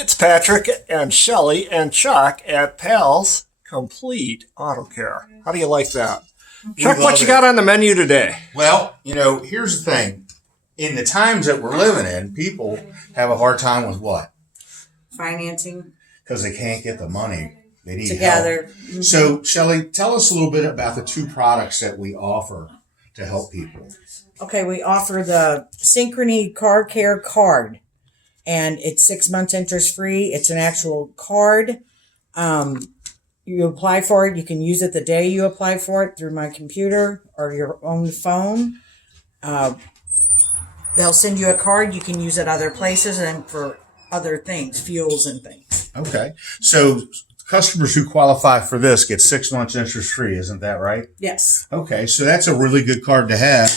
It's Patrick and Shelly and Chuck at Pals Complete Auto Care. How do you like that? Chuck, what you got on the menu today? Well, here's the thing. In the times that we're living in, people have a hard time with what? Financing. Because they can't get the money. They need together. help. Mm-hmm. So, Shelly, tell us a little bit about the two products that we offer to help people. Okay, we offer the Synchrony Car Care card. And it's 6 months interest free. It's an actual card. You apply for it. You can use it the day you apply for it through my computer or your own phone. They'll send you a card. You can use it other places and for other things, fuels and things. Okay. So customers who qualify for this get 6 months interest free. Isn't that right? Yes. Okay. So that's a really good card to have.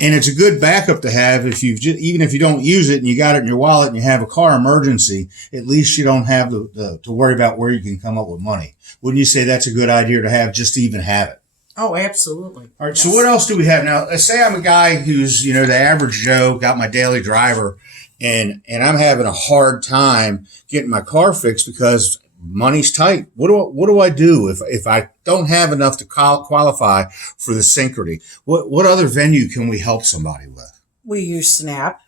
And it's a good backup to have even if you don't use it and you got it in your wallet and you have a car emergency, at least you don't have to worry about where you can come up with money. Wouldn't you say that's a good idea to have, just to even have it? Oh, absolutely. All right. Yes. So what else do we have now? Let's say I'm a guy who's, the average Joe, got my daily driver, and I'm having a hard time getting my car fixed because money's tight. What do I do if I don't have enough to qualify for the Synchrony? What other venue can we help somebody with? We use Snap.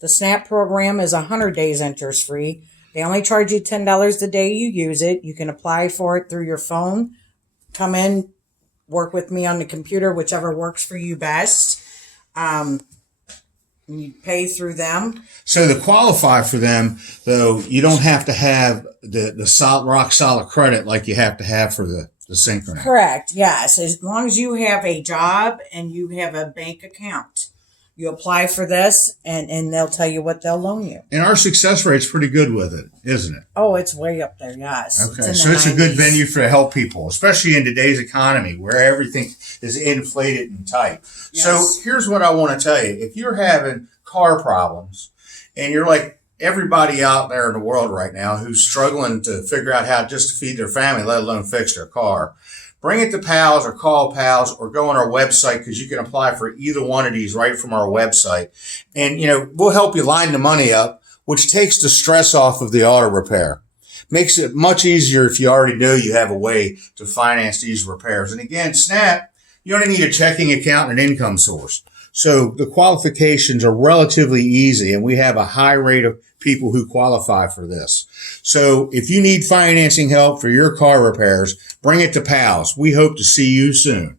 The Snap program is 100 days interest free. They only charge you $10 the day you use it. You can apply for it through your phone. Come in, work with me on the computer, whichever works for you best. You pay through them. So to qualify for them, though, you don't have to have the solid, rock solid credit like you have to have for the Synchrony. Correct. Yes. As long as you have a job and you have a bank account, you apply for this and they'll tell you what they'll loan you. And our success rate's pretty good with it, isn't it? Oh, it's way up there. Yes. Okay. So it's a good venue for to help people, especially in today's economy where everything is inflated and tight. Yes. So here's what I want to tell you. If you're having car problems and you're like everybody out there in the world right now who's struggling to figure out how just to feed their family, let alone fix their car, bring it to Pals or call Pals or go on our website because you can apply for either one of these right from our website. And, we'll help you line the money up, which takes the stress off of the auto repair. Makes it much easier if you already know you have a way to finance these repairs. And again, Snap, you only need a checking account and an income source. So the qualifications are relatively easy, and we have a high rate of people who qualify for this. So if you need financing help for your car repairs, bring it to Pals. We hope to see you soon.